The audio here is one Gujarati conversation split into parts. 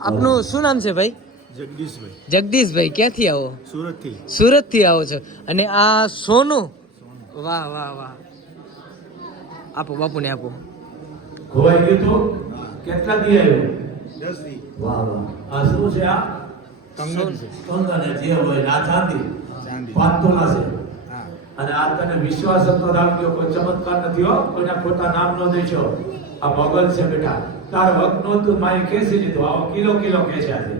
આપનું શું નામ છે ભાઈ? જગદીશભાઈ. જગદીશભાઈ ક્યાંથી આવો? સુરતથી. સુરતથી આવો છો. અને આ સોનું? વાહ વાહ વાહ. આપો બાપુને આપો. ખોવાઈ ગયું તો? કેટલા દી આવ્યો? દસ દી. વાહ વાહ. આ શું છે આ? કંગન છે. કંગન જે હોય ના ચાંદી? ચાંદી. પાતળું છે. અને આ તને વિશ્વાસ હતો રાખજો કોઈ ચમત્કાર નથી હો કોઈના ખોટા નામ નો દેશો. આ મોગલ છે બેટા. તાર હક નહોતું મારી કેસી લીધું આવો કિલો કિલો કેસ્યા છે.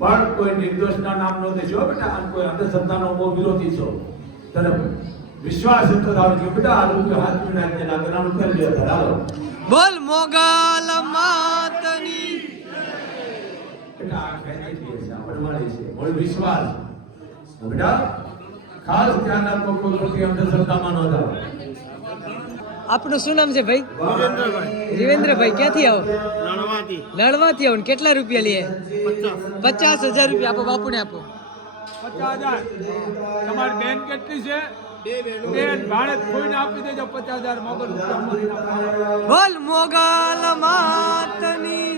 પણ કોઈ નિર્દોષના નામ ન જો બેટા અને કોઈ અંધશ્રદ્ધાનો બહુ વિરોધી છો. તને વિશ્વાસ હતો રાખજો બેટા આ રૂપિયો હાથ મી નાખજે ના ગણાનું કરી લ્યો તાર બોલ મોગલ માતની. બેટા આ ખેંચી છે મળી છે બોલ વિશ્વાસ. બેટા ખાસ ધ્યાન રાખો કોઈ અંધશ્રદ્ધામાં ન જાઓ. આપનું શું નામ છે ભાઈ? રીવેન્દ્રભાઈ ક્યાંથી આવો? લડવાથી આવો ને કેટલા રૂપિયા લે? પચાસ. હજાર રૂપિયા આપો બાપુને આપો. પચાસ હજાર. તમારી બેન કેટલી છે? બેન. ભાડે કોઈને આપી દેજો પચાસ હજાર બોલ મોગલ માતની.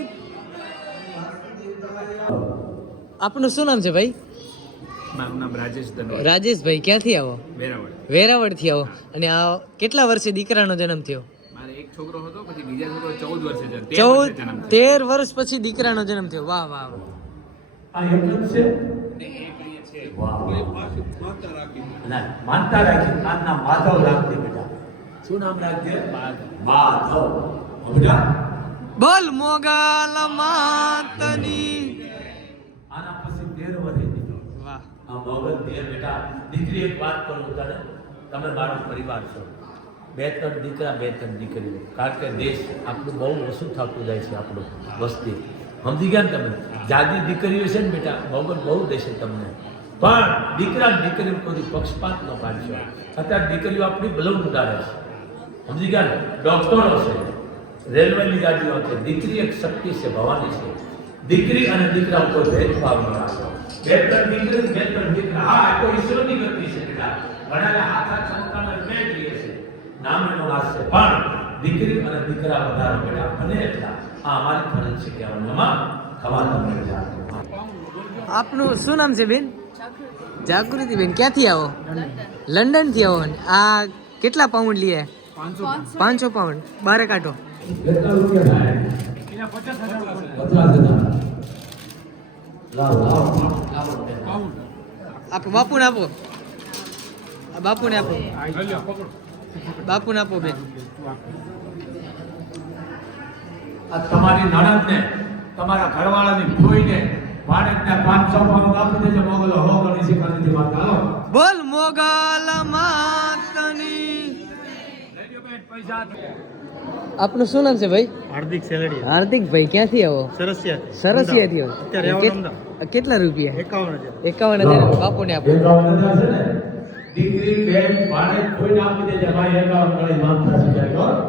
આપનું શું નામ છે ભાઈ? મારું નામ રાજેશ ધનોર રાજેશભાઈ ક્યાંથી આવો? વેરાવળ. વેરાવળથી આવો. અને આ કેટલા વર્ષે દીકરાનો જન્મ થયો? એક છોકરો હતો પછી બીજા છોકરો ચૌદ વર્ષે તેર ચૌદ વર્ષે જન્મ થયો. તેર વર્ષ પછી દીકરાનો જન્મ થયો. વાહ વાહ વાહ. આ એક જ છે? ને એક અહીંયા છે. વાહ ના માનતા રાખી. નામના માધવ રાખજે બેટા. શું નામ રાખજે? માધવ. હો બોલ મોગલ આના પછી તેર વર્ષે દીધો આ મગજ બેટા, દીકરી એક વાત કરું તને. તમે મારો પરિવાર છો. બે ત્રણ દીકરા, બે ત્રણ દીકરીઓ કારણ કે દેશ આપણું બહુ ઓછું થતું જાય છે આપણું વસ્તી. સમજી ગયા ને તમે? જાદી દીકરીઓ છે ને બેટા મગજ બહુ દેશે તમને. પણ દીકરા દીકરીઓ કોઈ પક્ષપાત ન પાડશો. અત્યારે દીકરીઓ આપણી બલૂન ઉડાડે છે. સમજી ગયા ને? ડોક્ટરો છે, રેલવેની ગાડીઓ છે. દીકરી એક શક્તિ છે, ભવાની છે. દીકરી અને દીકરા ઉપર ભેદભાવ ન રાખો. બે ત્રણ દીકરી બે ત્રણ દીકરા હા એ તો ઈશ્વરની ગતિ છે બેટા. ભણેલા હાથા સંતાન મેળવીએ છે. નામ એનો નાશ છે. પણ દીકરી અને દીકરા વધારે બેટા બને એટલા. આ અમારી ફરજ છે કે અમનામાં ખવા તમને જાતો આપનું શું નામ છે બેન? જાગૃતિ બેન ક્યાંથી આવો? લંડનથી આવો. આ કેટલા પાઉન્ડ લીએ પાંચસો પાઉન્ડ બારે કાઢો પચાસ હજાર રૂપિયા પચાસ હજાર લાવો લાવો લાવો બેન. પાઉન્ડ આપો બાપુને આપો. બાપુને આપો. બાપુને આપો બેન. આ તમારી નણંદને તમારા ઘરવાળાની ભોઈને ભાણેજને પાંચસો પાઉન્ડ આપી દેજો. મોગલો હો ગણી શીખવાની વાત હાલો. બોલ મોગલ આપનું શું નામ છે ભાઈ? હાર્દિક સેલડી હાર્દિક ભાઈ ક્યાંથી આવો? સરસિયા. સરસિયાથી આવો. આવો કેટલા રૂપિયા? એકાવન હજાર. એકાવન હજાર. બાપુને આપો.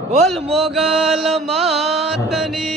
બોલ મોગલ છે